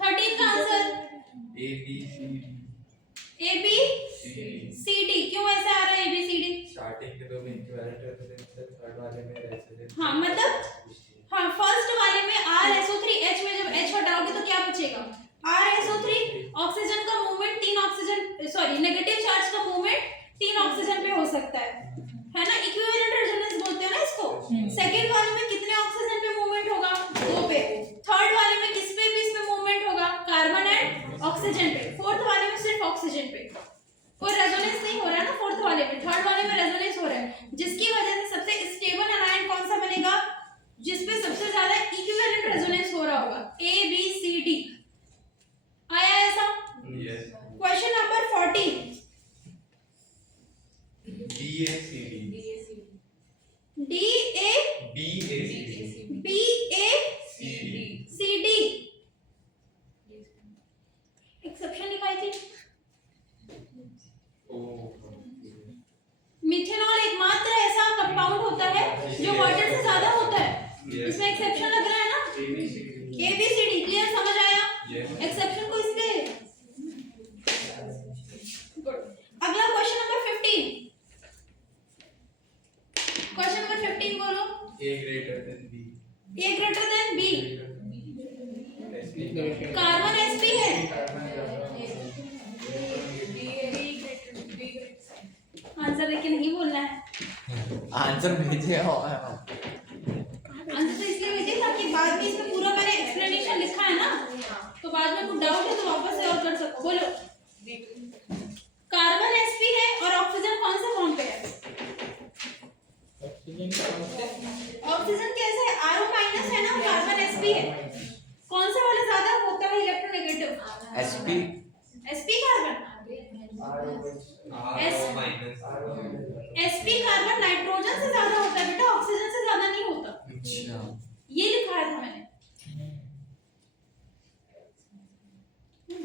13 का answer A B C D. क्यों ऐसे आ रहा है A B C D? Starting के दो में इक्विवेलेंट रेजोनेंस है, थर्ड वाले में रेजोनेंस। हाँ मतलब हाँ फर्स्ट वाले में RSO3H में जब H हटाओगे तो क्या बचेगा? RSO3 ऑक्सीजन का movement 3 oxygen sorry negative charge का मूवमेंट 3 ऑक्सीजन पे हो सकता है ना? इक्विवेलेंट रेजोनेंस बोलते हैं ना इसको। सेकंड वाले में कितने ऑक्सीजन पे मूवमेंट होगा? 2 पे। थर्ड वाले में किस पे भी इसमें मूवमेंट होगा? कार्बन एंड ऑक्सीजन पे। फोर्थ वाले में सिर्फ ऑक्सीजन पे। कोई रेजोनेंस नहीं हो रहा है ना फोर्थ वाले में, थर्ड वाले में रेजोनेंस हो रहा है, जिसकी वजह से सबसे स्टेबल एनायन कौन सा बनेगा? जिसपे सबसे ज्यादा इक्विवेलेंट रेजोनेंस हो रहा होगा। ए बी सी डी आया ऐसा? Yes. Question number 14 B A C D D A B A C D B A C D C D exception लिखाई थी। मिथेनॉल एकमात्र ऐसा कंपाउंड होता है जो वाटर से ज्यादा होता है। इसमें एक्सेप्शन लग रहा है ना? A B C D clear, समझ आया? एक्सेप्शन को इसके गुड। अगला क्वेश्चन नंबर 15। क्वेश्चन नंबर 15 बोलो। A greater than B. A greater than B. Carbon sp है। आंसर लेके नहीं बोलना है। आंसर भेजे हो। आंसर तो इसलिए भेजे ताकि बाद में इसमें पूरा मैंने एक्सप्लेनेशन लिखा है ना, तो बाद में कुछ डाउट है तो वापस से और कर सको। बोलो। कार्बन sp है और ऑक्सीजन कौन से फॉर्म पे है? ऑक्सीजन कैसे है? RO माइनस है ना, कार्बन sp है। कौन सा वाला ज्यादा होता है electronegative? sp carbon RO minus sp carbon nitrogen से ज्यादा होता है बेटा, ऑक्सीजन से ज्यादा नहीं होता। अच्छा ये लिखा है था मैंने।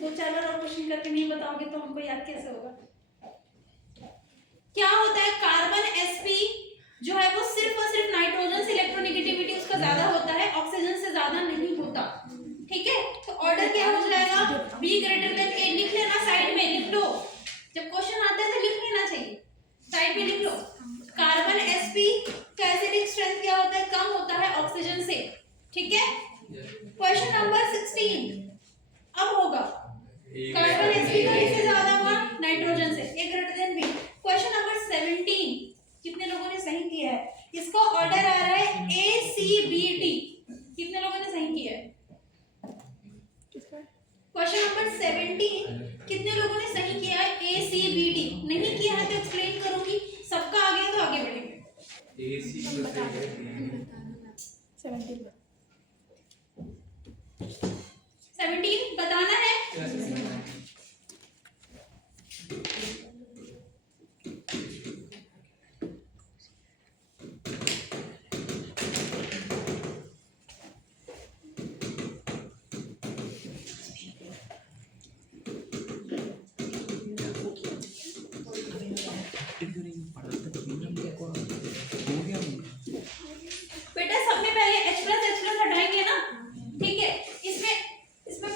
दो चार बार और क्वेश्चन करके नहीं बताओगे तो हमको याद कैसे होगा? क्या होता है? कार्बन sp जो है वो सिर्फ और सिर्फ नाइट्रोजन से इलेक्ट्रोनेगेटिविटी उसका ज्यादा होता है, ऑक्सीजन से ज्यादा नहीं होता। ठीक है, तो ऑर्डर क्या हो जाएगा? बी ग्रेटर देन ए। लिख लेना, साइड में लिख लो। जब क्वेश्चन आता है तो लिख लेना चाहिए, साइड में लिख लो। कार्बन sp का एसिडिक स्ट्रेंथ क्या होता है? कम होता है ऑक्सीजन से। ठीक है। क्वेश्चन नंबर 16 अब होगा। कार्बन sp का किससे ज्यादा हुआ? नाइट्रोजन से। A greater than B. Question number 17 कितने लोगों ने सही किया है? इसका ऑर्डर आ रहा है ACBD। कितने लोगों ने सही किया है? क्वेश्चन नंबर 17 कितने लोगों ने सही किया है? ACBD। नहीं किया है तो एक्सप्लेन करूंगी। सबका आगे तो आगे बढ़ेंगे। ए सी प्लस 17 बताना है। बेटा सबने पहले H+ हटाएंगे ना? ठीक है। इसमें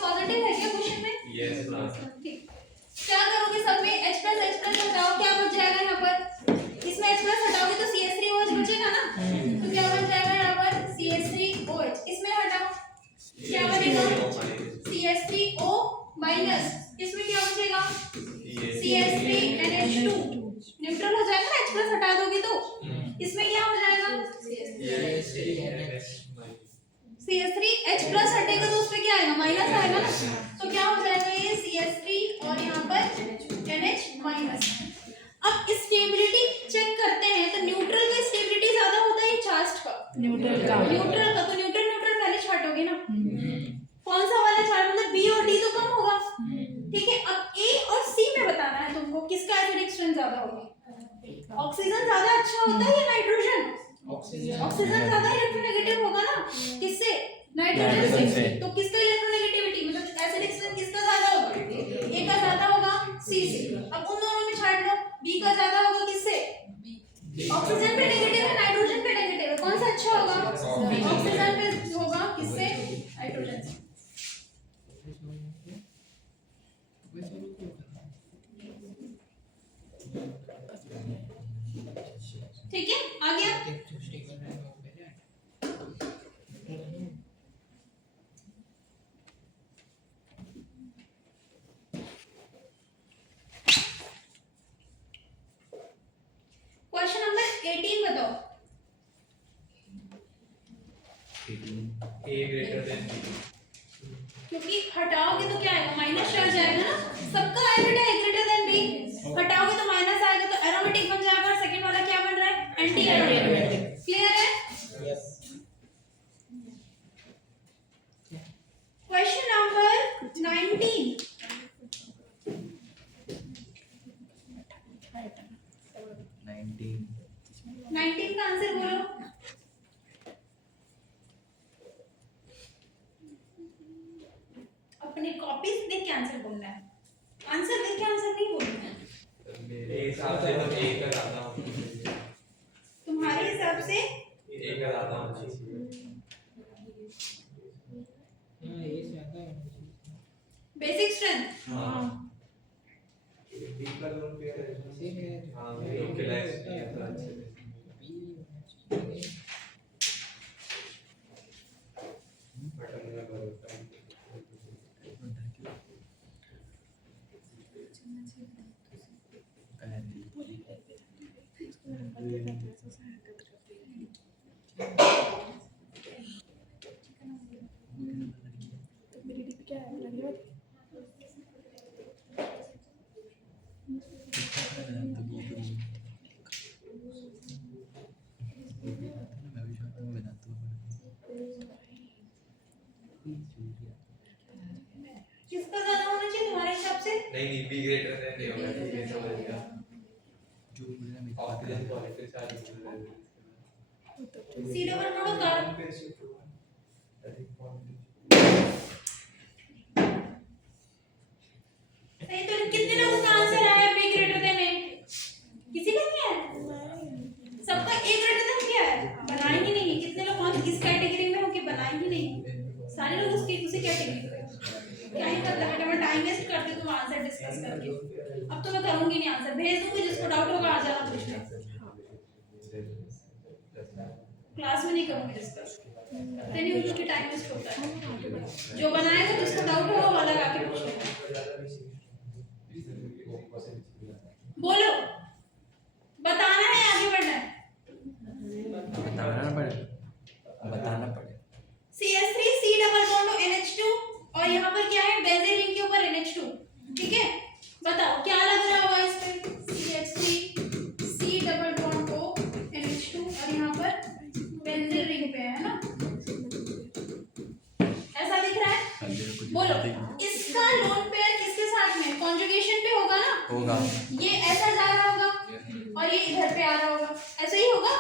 पॉजिटिव है क्या क्वेश्चन में? यस। ठीक। क्या करोगे सब में? H+ हटाओ, क्या बच जाएगा यहाँ पर? इसमें H+ हटाओगे तो CH3OH बचेगा ना, तो क्या बच जाएगा यहाँ पर? CH3OH। इसमें हटाओ, क्या बनेगा? CH3O minus. इसमें क्या बचेगा? CH3NH2। न्यूट्रल हो जाएगा ना, H+ हटा दोगे तो। इसमें क्या हो जाएगा? CH3H+ हटेगा तो उसपे क्या आएगा? माइनस आएगा ना, तो क्या हो जाएगा? ये CH3 और यहाँ पर NH माइनस। अब स्टेबिलिटी चेक करते हैं तो न्यूट्रल का स्टेबिलिटी ज्यादा होता है या चार्ज्ड का? न्यूट्रल का। तो न्यूट्रल पहले छाटोगे ना। कौन सा वाला छाट? मतलब B और D तो कम होगा। ठीक है। अब A और C में बताना है तुमको किसका एसिडिक स्ट्रेंथ ज्यादा होगी। ऑक्सीजन ज्यादा अच्छा होता है या नाइट्रोजन? ऑक्सीजन ज्यादा इलेक्ट्रोनेगेटिव होगा ना, किससे? नाइट्रोजन से। तो किसका इलेक्ट्रोनेगेटिविटी मतलब एसिडिक स्ट्रेंथ किसका ज्यादा होगा? ए का ज्यादा होगा C से। अब उन दोनों में छाट लो। B का ज्यादा होगा किससे? ऑक्सीजन पे नेगेटिव है, नाइट्रोजन पे नेगेटिव है, कौन सा अच्छा होगा? Oxygen A greater than B. क्योंकि हटाओगे तो क्या आएगा, माइनस चल जाएगा ना, सबका है बेटा ए ग्रेटर देन बी, हटाओगे तो माइनस आएगा, तो एरोमेटिक बन जाएगा। सेकंड वाला क्या बन रहा है, एंटी एरोमेटिक। क्लियर है? Question number 19। 19 का आंसर बोलो। अपनी कॉपी देख के आंसर बोलना है, आंसर देख के आंसर नहीं बोलना है। मेरे हिसाब से तो A का ज्यादा होना चाहिए। तुम्हारे हिसाब से A का ज्यादा होना चाहिए। Basic strength. हाँ। B का लोन पे है। हाँ, यूटिलाइज किया था अच्छे से। बटन में भरोसा है। किसका ज्यादा होना चाहिए तुम्हारे हिसाब से? नहीं, B ग्रेटर देन A होगा, ठीक है, समझ गया। ऑक्सीजन मॉलिक्यूल सारी सी डबल बॉन्ड कार्बन। सही, तो कितने लोगों का आंसर आया बी ग्रेटर देन ए? किसी का नहीं आया? सबका ए ग्रेटर देन क्या है? बनाएंगे नहीं। कितने लोग कौन इस कैटेगरी में हो कि बनाएंगे नहीं? सारे लोग उसकी उसी कैटेगरी में। क्या ही करता है बेटा, मैं टाइम वेस्ट करती हूँ तुम आंसर डिस्कस करके। अब तो मैं करूंगी नहीं, आंसर भेज दूंगी, जिसको डाउट होगा आ जाना पूछने। क्लास में नहीं करूंगी डिस्कस, नहीं उसकी टाइम वेस्ट होता है। जो बनाएगा जिसको डाउट होगा वो अलग आके पूछेगा। बोलो, बताना है आगे बढ़ना है? बताना पड़े। CH3 C double bond NH2 और यहाँ पर क्या है, बेंजीन रिंग के ऊपर NH2। ठीक है, बताओ क्या लग रहा होगा इसमें? CH3 C double bond O NH2 और यहाँ पर बेंजीन रिंग पे है ना, ऐसा दिख रहा है। बोलो, इसका लोन पेयर किसके साथ में, कॉन्जुगेशन पे होगा ना? होगा। ये ऐसा जा रहा होगा और ये इधर पे आ रहा होगा, ऐसा ही होगा।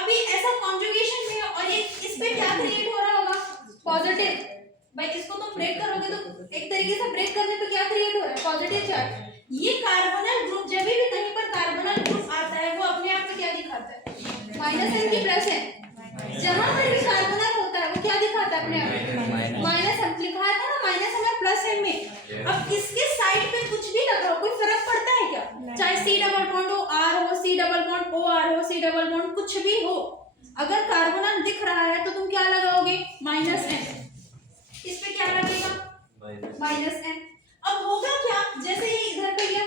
अभी ऐसा कॉन्जुगेशन में है और ये इस पे क्या क्रिएट हो रहा होगा, पॉजिटिव। भाई इसको तुम ब्रेक करोगे तो एक तरीके से ब्रेक करने पे क्या क्रिएट हो रहा है, पॉजिटिव चार्ज। ये कार्बोनल ग्रुप जब भी कहीं पर कार्बोनल ग्रुप आता है वो अपने आप में क्या दिखाता है, -n की प्लस है। जहां पर भी कार्बोनल होता है वो क्या दिखाता है अपने आप में, -m लिखा था ना, -m प्लस m में। अब इसके साइड पे कुछ भी लगा हो, कोई फर्क पड़ता है क्या? चाहे C डबल बॉन्ड हो, R हो, C double bond O R हो, C डबल बॉन्ड कुछ भी हो, अगर कार्बोनल दिख रहा है तो तुम क्या लगाओगे, -n। इस पे क्या लगेगा, -n। अब होगा क्या, जैसे ये इधर पे गया,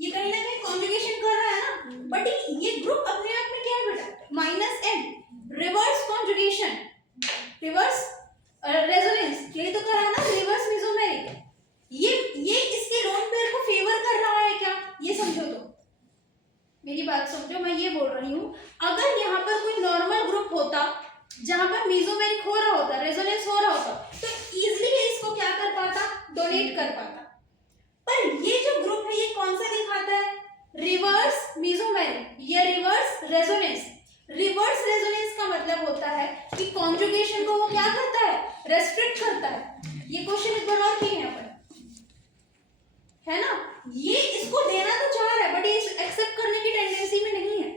ये कहीं ना कहीं कॉन्जुगेशन कर रहा है ना, बट ये ग्रुप अपने आप में क्या है बेटा, -n। Reverse conjugation, reverse resonance, यही तो कर रहा है ना, रिवर्स मेसोमेरिक। ये इसके लोन पेयर को फेवर कर रहा है क्या, ये समझो। तो मेरी बात समझो, मैं ये बोल रही हूँ, अगर यहाँ पर कोई नॉर्मल ग्रुप होता जहां पर मेसोमेरिक हो रहा होता, रेजोनेंस हो रहा होता, तो इजीली इसको क्या कर पाता, डोनेट कर पाता। पर ये जो ग्रुप है ये कौन सा दिखाता है, रिवर्स मेसोमेरिक या रिवर्स रेजोनेंस। रिवर्स रेजोनेंस का मतलब होता है कि कॉन्जुगेशन को वो क्या करता है, रेस्ट्रिक्ट करता है। ये क्वेश्चन एक बार और किए हैं अपन, है ना, ये इसको देना तो चाह रहा है बट ये एक्सेप्ट करने की टेंडेंसी में नहीं है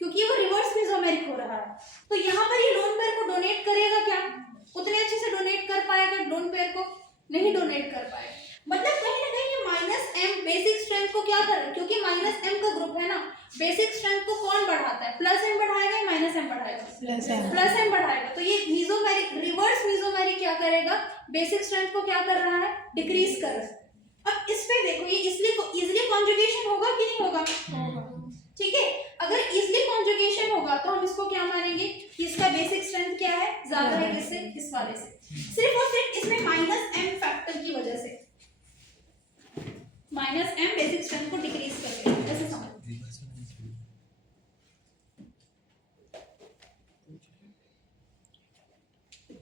क्योंकि वो रिवर्स मेसोमेरिक हो रहा है। तो यहाँ पर ये लोन पेयर को डोनेट करेगा क्या, उतने अच्छे से डोनेट कर पाएगा, लोन पेयर को नहीं डोनेट कर पाएगा। मतलब कहीं ना कहीं ये -m बेसिक स्ट्रेंथ को क्या कर रहा है, क्योंकि -m का ग्रुप है ना, बेसिक स्ट्रेंथ को कौन बढ़ाता है, +m बढ़ाएगा या -m बढ़ाएगा, +m बढ़ाएगा। तो ये मेसोमेरिक, रिवर्स मेसोमेरिक क्या करेगा, बेसिक स्ट्रेंथ को क्या कर रहा है, डिक्रीज कर रहा है। अब इस पे देखो, ये इसलिए इजीली कॉन्जुगेशन होगा कि नहीं होगा, ठीक है। अगर इजीली कॉन्जुगेशन होगा तो हम इसको क्या मानेंगे, इसका बेसिक स्ट्रेंथ क्या है, ज्यादा है किससे, इस वाले से। सिर्फ और सिर्फ इसमें -m फैक्टर की वजह से, -m बेसिक स्ट्रेंथ को डिक्रीज कर देगा, ऐसे समझ।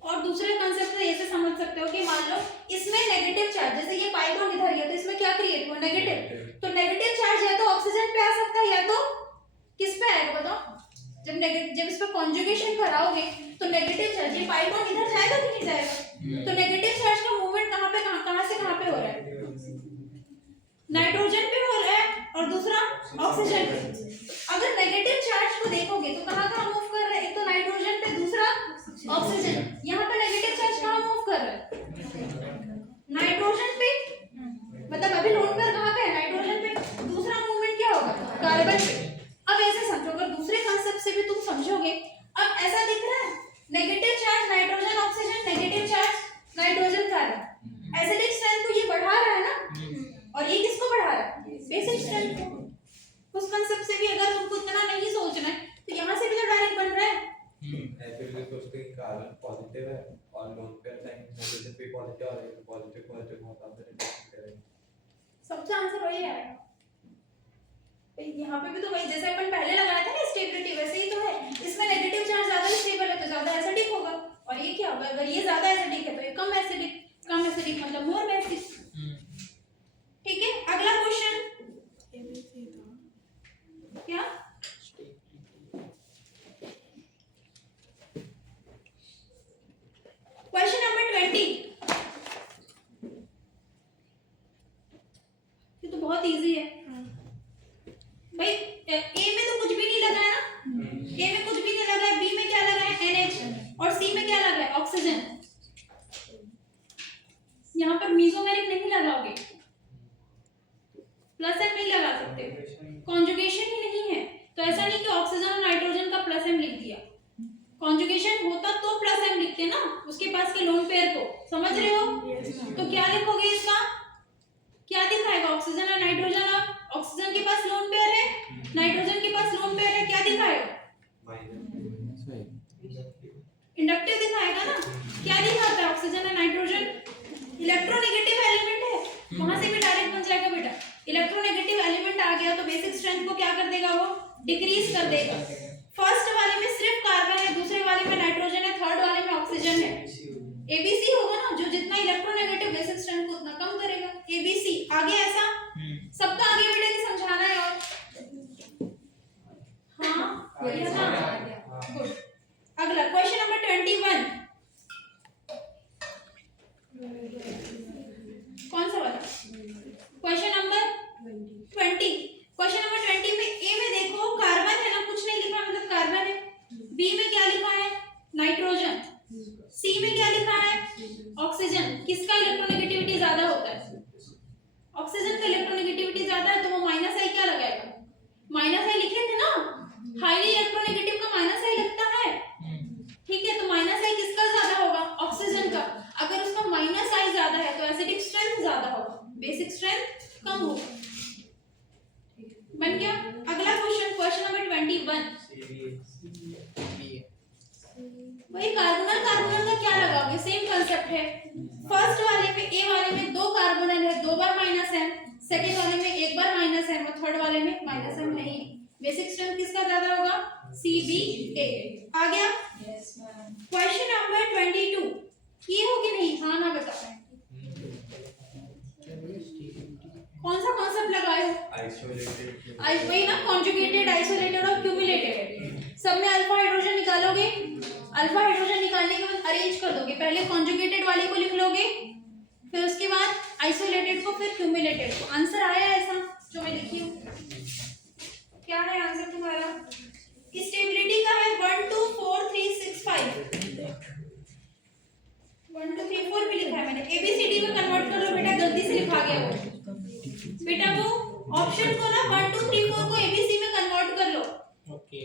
और दूसरे कंसेप्ट से ऐसे समझ सकते हो कि मान लो इसमें नेगेटिव चार्ज, जैसे ये पाई बॉन्ड इधर गया तो इसमें क्या क्रिएट हुआ, नेगेटिव। तो नेगेटिव चार्ज या तो ऑक्सीजन पे आ सकता है या तो किस पे आएगा बताओ। जब इस पे कॉन्जुगेशन कराओगे तो नेगेटिव चार्ज, ये पाई बॉन्ड इधर जाएगा कि नहीं जाएगा। तो नेगेटिव चार्ज का मूवमेंट कहां पे कहां से कहां पे हो रहा है, नाइट्रोजन पे हो रहा है और दूसरा ऑक्सीजन पे। अगर नेगेटिव चार्ज को देखोगे तो कहां मूव कर रहा है, एक तो नाइट्रोजन पे, दूसरा ऑक्सीजन। यहाँ पे नेगेटिव चार्ज कहां मूव कर रहा है, नाइट्रोजन पे, मतलब अभी लोन पेयर कहां पे है, नाइट्रोजन पे। दूसरा मूवमेंट क्या होगा, कार्बन पे। अब ऐसे समझो, अगर दूसरे कांसेप्ट से भी तुम समझोगे, अब ऐसा दिख रहा है negative charge nitrogen oxygen, negative charge nitrogen carbon, acidic strength को ये बढ़ा रहा है ना, और ये किसको बढ़ा रहा है, बेसिक स्ट्रेंथ को। उस कांसेप्ट से भी अगर तुमको इतना नहीं सोचना है तो यहाँ से भी तो डायरेक्ट बन रहा है। ऐसे भी सोचते हैं कार्बन पॉजिटिव है और लोन पेयर लाइन नाइट्रोजन पे पॉजिटिव और पॉजिटिव बहुत आप रिएक्शन करेंगे, सबसे आंसर वही आएगा। तो यहाँ पे भी तो वही, जैसे अपन पहले लगाया था ना स्टेबिलिटी, वैसे ही तो है। इसमें नेगेटिव चार्ज ज्यादा स्टेबल है तो ज्यादा एसिडिक होगा, और ये क्या होगा, अगर ये ज्यादा एसिडिक है तो ये कम एसिडिक, कम एसिडिक मतलब मोर बेसिक। ठीक है, अगला क्वेश्चन क्या, क्वेश्चन नंबर 20। ये तो बहुत इजी है भाई। ए में तो कुछ भी नहीं लगा है ना, ए में कुछ भी नहीं लगा है, बी में क्या लगा है NH, और सी में क्या लगा है ऑक्सीजन। यहाँ पर मीजोमेरिक नहीं लगाओगे, प्लस एम नहीं लगा सकते, कॉन्जुगेशन ही नहीं है। तो ऐसा नहीं कि ऑक्सीजन और नाइट्रोजन का प्लस एम लिख दिया, कॉन्जुगेशन होता तो प्लस एम लिखते ना उसके पास के लोन पेयर को, समझ रहे हो। तो क्या लिखोगे, इसका क्या दिखाएगा, ऑक्सीजन और नाइट्रोजन, और ऑक्सीजन के पास लोन पेयर है, नाइट्रोजन के पास लोन पेयर है, क्या दिखाएगा, इंडक्टिव दिखाएगा ना। क्या दिखाता है ऑक्सीजन और नाइट्रोजन, इलेक्ट्रोनेगेटिव एलिमेंट है, वहां से भी डायरेक्ट बन जाएगा बेटा। इलेक्ट्रोनेगेटिव एलिमेंट आ गया तो बेसिक स्ट्रेंथ को क्या कर देगा, वो डिक्रीज कर देगा। फर्स्ट वाले में सिर्फ कार्बन है, दूसरे वाले में नाइट्रोजन है, थर्ड वाले में ऑक्सीजन है। एबीसी होगा ना, जो जितना इलेक्ट्रोनेगेटिव बेसिक स्ट्रेंथ को उतना कम करेगा, एबीसी। आगे ऐसा सबका आगे बेटा नहीं समझाना है। और हाँ बढ़िया ना, गुड। अगला क्वेश्चन नंबर 21, कौन सा वाला, क्वेश्चन नंबर 20। क्वेश्चन नंबर 20 में ए में देखो कार्बन है ना, कुछ नहीं लिखा मतलब कार्बन है। बी में क्या लिखा है, नाइट्रोजन। सी में क्या लिखा है, ऑक्सीजन। किसका इलेक्ट्रोनेगेटिविटी ज्यादा होता है, ऑक्सीजन का इलेक्ट्रोनेगेटिविटी ज्यादा है, तो वो माइनस आई क्या लगाएगा, माइनस आई लिखे थे ना, हाईली इलेक्ट्रोनेगेटिव का माइनस आई लगता है। ठीक है, तो माइनस आई किसका ज्यादा होगा, ऑक्सीजन का। अगर उसका माइनस आई ज्यादा है तो एसिडिक स्ट्रेंथ ज्यादा होगा, बेसिक स्ट्रेंथ कम होगा। बन गया। अगला क्वेश्चन, क्वेश्चन नंबर 21। वही कार्बोनल, कार्बोनल का क्या लगाओगे, सेम कांसेप्ट है। फर्स्ट वाले में ए वाले में दो कार्बोनल है, दो बार माइनस एम, सेकंड वाले में एक बार माइनस एम, और थर्ड वाले में माइनस एम नहीं। बेसिक स्ट्रेंथ किसका ज्यादा होगा, CBA। आ गया। क्वेश्चन नंबर 22, ये हो कि नहीं, हाँ ना बताओ। कौन सा कॉन्सेप्ट लगाए हो, आइसोलेटेड, वही ना, कॉन्जुगेटेड, आइसोलेटेड और क्यूमुलेटेड। सब में अल्फा हाइड्रोजन निकालोगे, अल्फा हाइड्रोजन निकालने के बाद अरेंज कर दोगे, पहले कॉन्जुगेटेड वाले को लिख लोगे, फिर उसके बाद आइसोलेटेड को, फिर क्यूमुलेटेड को। आंसर आया ऐसा जो मैं लिखी हूँ, क्या है आंसर तुम्हारा, स्टेबिलिटी का है 1 2 4 3 6 5, 1 2 3 4 भी लिखा है मैंने, ABCD में कन्वर्ट कर लो बेटा, गलती से लिखा गया वो बेटा, वो ऑप्शन को ना 1 2 3 4 को ABC में कन्वर्ट कर लो। ओके,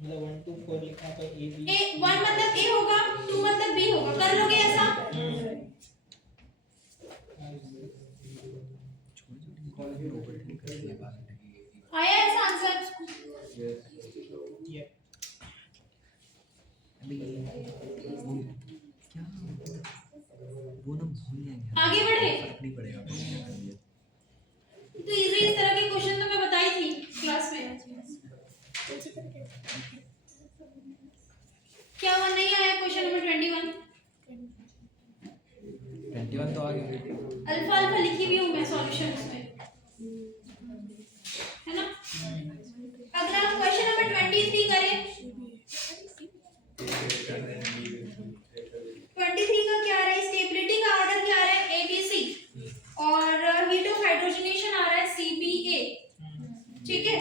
मतलब 1 2 4 लिखा तो ए बी, ए 1 मतलब A होगा, 2 मतलब B होगा, कर लोगे ऐसा। आया ऐसा आंसर, अभी वो क्या वो ना भूल जाएंगे। आगे बढ़े। फर्क नहीं पड़ेगा। तो इजी इस तरह के क्वेश्चन तो मैं बताई थी क्लास में। क्या वो नहीं आया क्वेश्चन नंबर 21? 21 तो आ गया। अल्फा अल्फा लिखी हुई हूँ मैं सॉल्यूशन उसमें, है ना। अगर आप क्वेश्चन नंबर 23 करें, 23 का क्या आ रहा है? स्टेबिलिटी का ऑर्डर क्या आ रहा है? ABC, और हीट ऑफ हाइड्रोजनेशन आ रहा है CBA। ठीक है,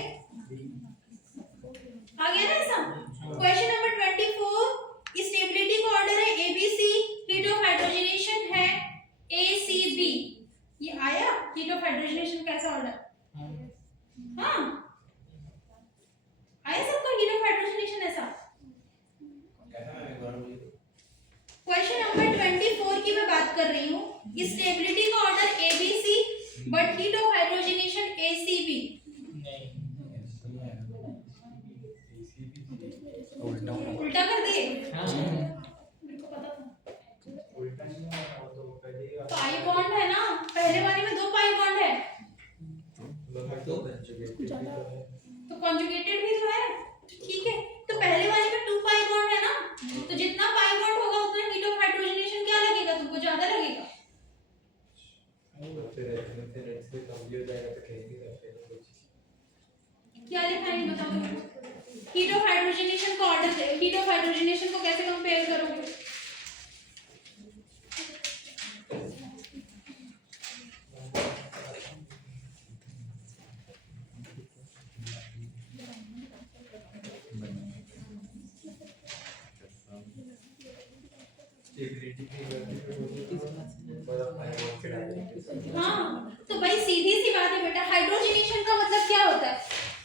आ गया ना ऐसा। क्वेश्चन नंबर 24, स्टेबिलिटी का ऑर्डर है ABC, हीट ऑफ हाइड्रोजनेशन है ACB। ये आया हीट ऑफ हाइड्रोजनेशन कैसा ऑर्डर? हाँ आया सबका हीट ऑफ हाइड्रोजनेशन ऐसा। क्वेश्चन नंबर 24 की मैं बात कर रही हूँ। स्टेबिलिटी का order ABC but heat of hydrogenation ACB। उल्टा कर दिए। मेरे को पता था। उल्टा नहीं होगा, वो तो करिएगा। पाई बॉन्ड है ना, पहले वाले में 2 पाई बॉन्ड है, तो कंजुगेटेड भी तो है। तो कंजुगेटेड भी तो है। ठीक है, तो पहले वाले में 2 पाई बॉन्ड है ना, तो जितना पाई बॉन्ड होगा उतना हीट ऑफ हाइड्रोजनेशन क्या लगेगा तुमको? ज्यादा लगेगा। फिर इससे कम भी हो जाएगा तो कहीं नहीं कर पाएगा कुछ। क्या लिखा है बताओ। हीट ऑफ हाइड्रोजनेशन का ऑर्डर है। हीट ऑफ हाइड्रोजनेशन को कैसे कंपेयर करोगे? स्टेबिलिटी की बड़ा फाइबर के डायरेक्ट। हाँ, तो भाई सीधी सी बात है बेटा, हाइड्रोजनेशन का मतलब क्या होता है?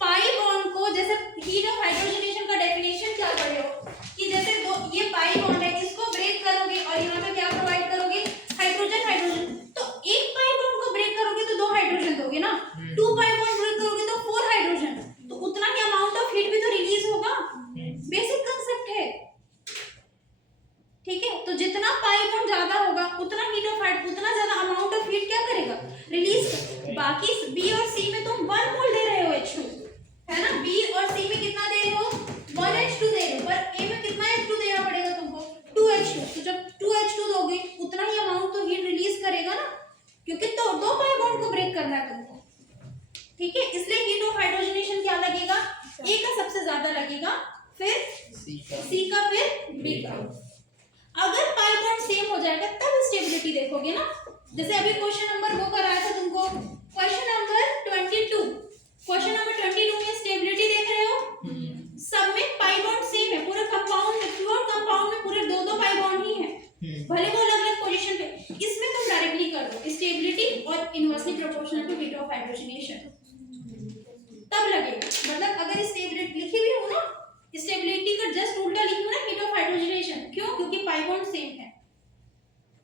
पाई बॉन्ड को, जैसे हीट ऑफ हाइड्रोजनेशन का डेफिनेशन क्या पढ़े हो कि जैसे दो ये पाई बॉन्ड है, इसको ब्रेक करोगे और यहाँ पे क्या प्रोवाइड करोगे? Hydrogen hydrogen. तो एक पाई बॉन्ड को ब्रेक करोगे तो 2 हाइड्रोजन दोगे ना, 2 पाई बॉन्ड ब्रेक करोगे तो 4 हाइड्रोजन, तो उतना ही अमाउंट ऑफ हीट भी तो रिलीज होगा। बेसिक कंसेप्ट है। ठीक है, तो जितना पाई बॉन्ड ज्यादा होगा उतना हीट ऑफ उतना ज्यादा अमाउंट ऑफ हीट क्या करेगा? रिलीज। बाकी B और C में तुम 1 मोल दे रहे हो H2, है ना। B और C में कितना दे रहे हो? 1 H2 दे रहे हो, पर A में कितना H2 देना पड़ेगा तुमको? 2 H2। तो जब 2 H2 दोगे उतना ही अमाउंट तो हीट रिलीज करेगा ना, क्योंकि तो 2 पाई बॉन्ड को ब्रेक करना है तुमको। ठीक है, इसलिए हीट ऑफ हाइड्रोजनेशन क्या लगेगा? A का सबसे ज्यादा लगेगा, फिर C का, फिर B का। अगर पाई बॉन्ड सेम हो जाएगा तब स्टेबिलिटी देखोगे ना। जैसे अभी क्वेश्चन नंबर वो कराया था तुमको, क्वेश्चन नंबर 22। क्वेश्चन नंबर 22 में स्टेबिलिटी देख रहे हो, सब में पाई बॉन्ड सेम है, पूरे कंपाउंड में, प्योर कंपाउंड में पूरे 2-2 पाई बॉन्ड ही है, भले वो अलग-अलग पोजीशन पे। इसमें तुम डायरेक्टली कर दो स्टेबिलिटी और inversely proportional to heat of hydrogenation, तब लगेगा। मतलब अगर स्टेबिलिटी लिखी हुई हो ना, स्टेबिलिटी का जस्ट उल्टा लिखो ना हीट ऑफ हाइड्रोजनेशन। क्यों? क्योंकि पाई बॉन्ड सेम है।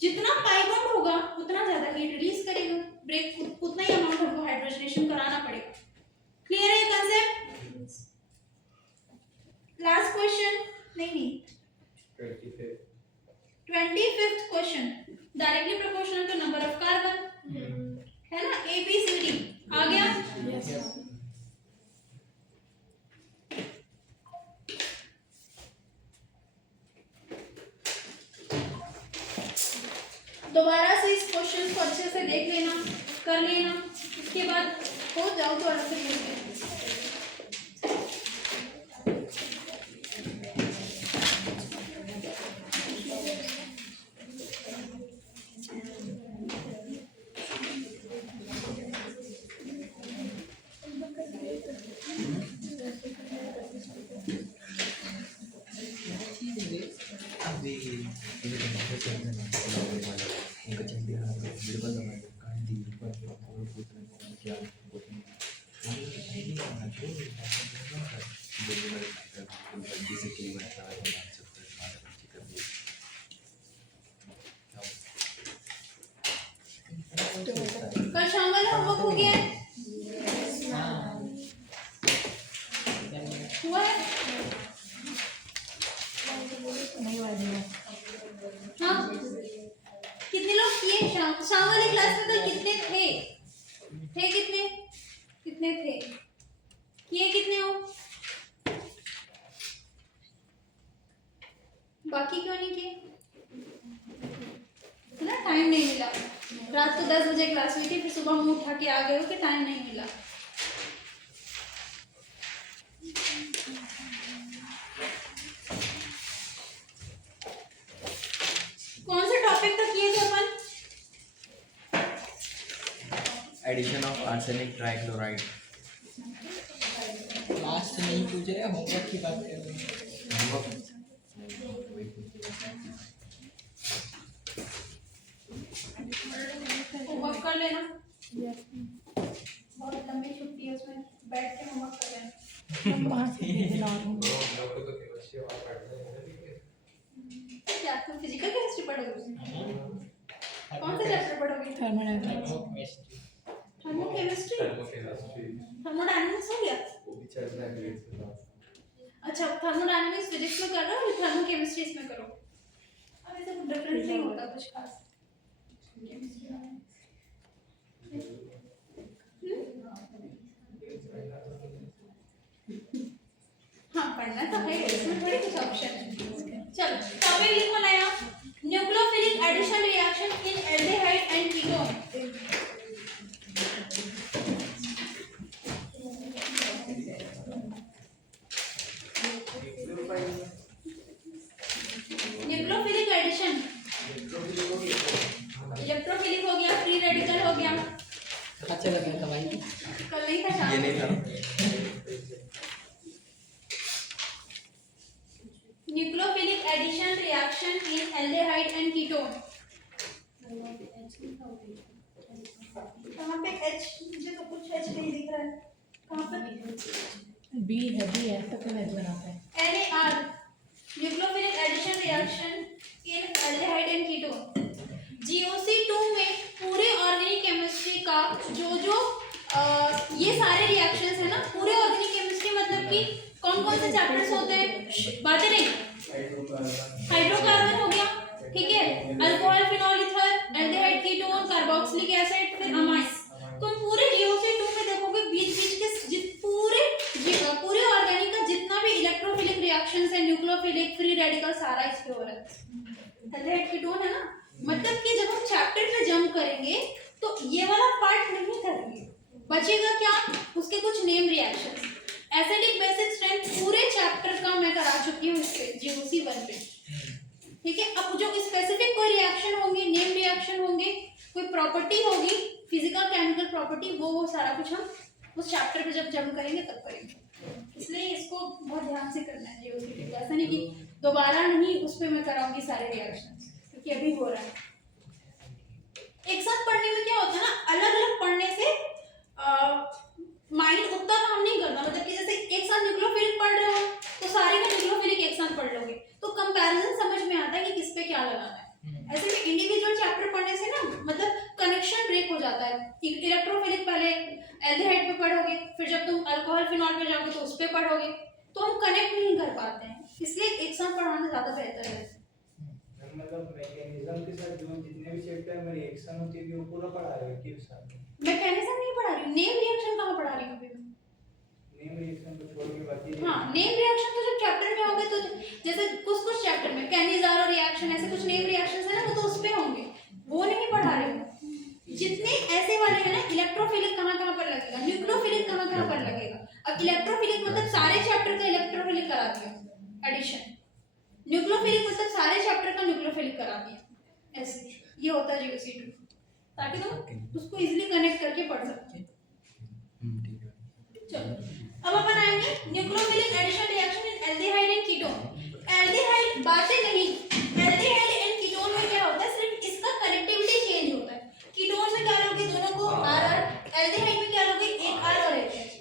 जितना पाई बॉन्ड होगा उतना ज्यादा हीट रिलीज करेगा, ब्रेक उतना ही अमाउंट हमको हाइड्रोजनेशन कराना पड़ेगा। क्लियर है ये कांसेप्ट? लास्ट क्वेश्चन नहीं 25th question, directly proportional to number of carbon, है ना। ABCD आ गया। दोबारा से इस क्वेश्चन को अच्छे से देख लेना, कर लेना, इसके बाद हो जाओ तो अलग से बोल देना। कल शामिल होमवर्क हो गया है? हुआ है? बाकी क्यों नहीं किए? ना टाइम नहीं मिला। रात को 10 बजे क्लास हुई थी, फिर सुबह मुंह उठा के आ गए हो कि टाइम नहीं मिला। कौन से टॉपिक तक किए थे अपन? Addition of arsenic trichloride. Last नहीं पूछ रहे, होमवर्क की बात कर रहे हैं। होमवर्क कर लेना। बहुत लंबी छुट्टी है, उसमें बैठ के होमवर्क कर लेना। हम लोग को तो केमिस्ट्री और पढ़ना है ना, ठीक है। क्या तुम फिजिकल केमिस्ट्री पढ़ोगे? कौन सा चैप्टर पढ़ोगे? थर्मोकेमिस्ट्री। थर्मोकेमिस्ट्री। थर्मोकेमिस्ट्री थर्मोडायनामिक्स हो गया? वो भी चल रहा है ग्रेड के साथ। अच्छा, थर्मोडायनामिक्स फिजिक्स में कर रहे हो, थर्मोकेमिस्ट्री इसमें करो। अब ऐसे कुछ डिफरेंस नहीं होता कुछ खास। हाँ, पढ़ना तो है, इसमें थोड़ी कुछ ऑप्शन है। चलो टॉपिक लिखो नया, nucleophilic addition reaction in aldehyde and ketone. Nucleophilic addition, electrophilic हो गया, फ्री रेडिकल हो गया। कहाँ चला गया था भाई? कल नहीं था, ये नहीं था। Nucleophilic addition reaction in aldehyde and ketone. कहाँ पे H? मुझे तो कुछ H नहीं दिख रहा है। कहाँ पर? बी है तो क्यों नहीं बनाता है? NaR, nucleophilic addition reaction in aldehyde and ketone. GOC2 में पूरे ऑर्गेनिक केमिस्ट्री का जो ये सारे रिएक्शंस है ना, पूरे ऑर्गेनिक केमिस्ट्री मतलब कि कौन कौन से चैप्टर्स होते हैं, बातें नहीं। हाइड्रोकार्बन हो गया, ठीक है, alcohol, phenol, ether, aldehyde, ketone, carboxylic acid, फिर अमाइड्स। तुम पूरे GOC2 में देखोगे बीच बीच के पूरे ऑर्गेनिक का जितना भी इलेक्ट्रोफिलिक रिएक्शंस है, न्यूक्लियोफिलिक, फ्री रेडिकल, सारा इसके हो रहा है। एल्डिहाइड, कीटोन है ना, मतलब कि जब हम चैप्टर पे जंप करेंगे तो ये वाला पार्ट नहीं करेंगे, बचेगा क्या, उसके कुछ name reactions. Acidic basic strength पूरे चैप्टर का मैं करा चुकी हूँ इस पे, GOC1 पे, ठीक है। अब जो स्पेसिफिक कोई रिएक्शन होंगे, नेम रिएक्शन होंगे, कोई प्रॉपर्टी होगी, फिजिकल केमिकल प्रॉपर्टी, वो सारा कुछ हम उस चैप्टर पे जब जंप करेंगे तब करेंगे। इसलिए इसको बहुत ध्यान से करना है GOC पे, ऐसा नहीं कि दोबारा नहीं उस पर मैं कराऊंगी सारे रिएक्शंस, क्योंकि अभी हो रहा है। एक साथ पढ़ने में क्या होता है ना, अलग अलग पढ़ने से माइंड उतना काम नहीं करता। मतलब कि जैसे एक साथ न्यूक्लियोफिलिक पढ़ रहे हो तो सारे का न्यूक्लियोफिलिक एक साथ पढ़ लोगे तो कंपैरिजन समझ में आता है कि किस पे क्या लगाना है। ऐसे में इंडिविजुअल चैप्टर पढ़ने से ना मतलब कनेक्शन ब्रेक हो जाता है। इलेक्ट्रोफिलिक पहले एल्डिहाइड पे पढ़ोगे, फिर जब तुम अल्कोहल, फिनॉल पे जाओगे तो उस पे पढ़ोगे, तो हम कनेक्ट नहीं कर पाते हैं। इसलिए एक साथ पढ़ाना ज्यादा बेहतर है। मतलब मैकेनिज्म के साथ जो जितने भी चैप्टर में रिएक्शन होती है वो पूरा पढ़ा रहे हो कि साथ में? मैकेनिज्म नहीं पढ़ा रही हूँ, नेम रिएक्शन कहाँ पढ़ा रही हूँ अभी मैं? नेम रिएक्शन को छोड़ के बाकी हाँ, नेम रिएक्शन तो जब चैप्टर में होंगे तो जैसे कुछ चैप्टर में कैनिज़ारो रिएक्शन, ऐसे कुछ नेम रिएक्शंस है ना, वो तो उस पे होंगे, वो नहीं पढ़ा रही हूँ। जितने ऐसे वाले हैं ना, इलेक्ट्रोफिलिक कहाँ कहाँ पर लगेगा, न्यूक्लियोफिलिक कहाँ कहाँ पर लगेगा। अब इलेक्ट्रोफिलिक मतलब सारे चैप्टर का इलेक्ट्रोफिलिक करा दिया एडिशन, न्यूक्लियोफिलिक मतलब सारे चैप्टर का न्यूक्लियोफिलिक करा दिया। ऐसे ये होता है GOC2, ताकि तुम उसको इजीली कनेक्ट करके पढ़ सकते हैं। चलो अब अपन आएंगे nucleophilic addition reaction in aldehyde and ketone. Aldehyde बातें नहीं, एल्डिहाइड एंड कीटोन में क्या होता है, सिर्फ इसका कनेक्टिविटी चेंज होता है। कीटोन में क्या लोगे, दोनों को R, एल्डिहाइड में क्या लोगे, एक R और एक H।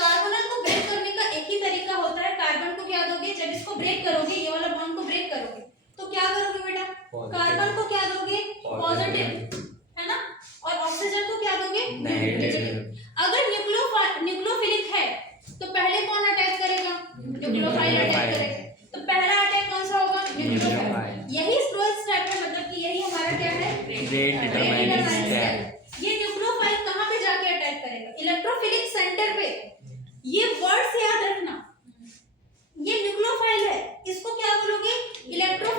कार्बोनल को ब्रेक करने का एक ही तरीका होता है, कार्बन को क्या दोगे, जब इसको ब्रेक करोगे, ये वाला बॉन्ड को ब्रेक करोगे तो क्या करोगे बेटा, कार्बन को क्या दोगे, पॉजिटिव, है ना, और ऑक्सीजन को क्या दोगे, नेगेटिव। अगर न्यूक्लियोफिलिक है तो पहले कौन अटैक करेगा, न्यूक्लियोफाइल अटैक करेगा। तो पहला अटैक कौन सा होगा, न्यूक्लियोफाइल। यही स्ट्रोइक स्टेप है, मतलब कि यही हमारा क्या है, रेट डिटरमाइनिंग स्टेप। ये न्यूक्लियोफाइल कहाँ पे जाके अटैक करेगा, इलेक्ट्रोफिलिक सेंटर पे। ये वर्ड्स याद रखना, ये न्यूक्लियोफाइल है, इसको क्या बोलोगे, इलेक्ट्रो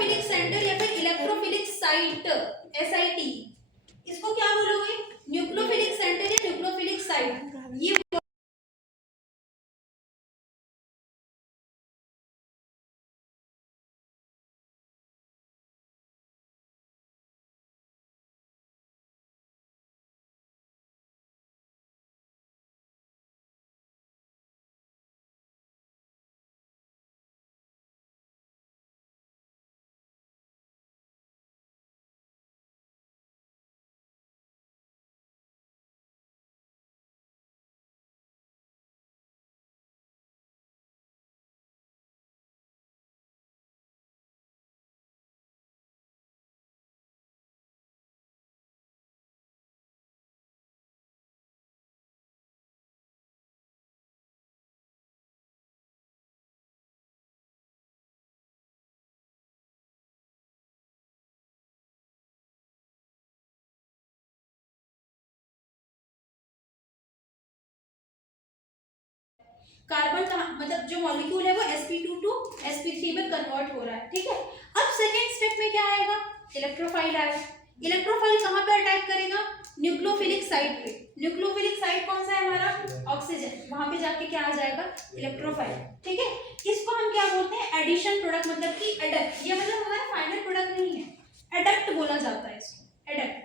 कार्बन का मतलब जो मॉलिक्यूल है वो sp2 टू sp3 में कन्वर्ट हो रहा है, ठीक है। अब सेकेंड स्टेप में क्या आएगा, इलेक्ट्रोफाइल आएगा। इलेक्ट्रोफाइल कहाँ पे अटैक करेगा, न्यूक्लियोफिलिक साइट पे। न्यूक्लियोफिलिक साइट कौन सा है हमारा, ऑक्सीजन, वहां पे जाके क्या आ जाएगा, इलेक्ट्रोफाइल, ठीक है। इसको हम क्या बोलते हैं, एडिशन प्रोडक्ट, मतलब कि एडक्ट, ये मतलब हमारा फाइनल प्रोडक्ट नहीं है, एडक्ट बोला जाता है इसको, एडक्ट,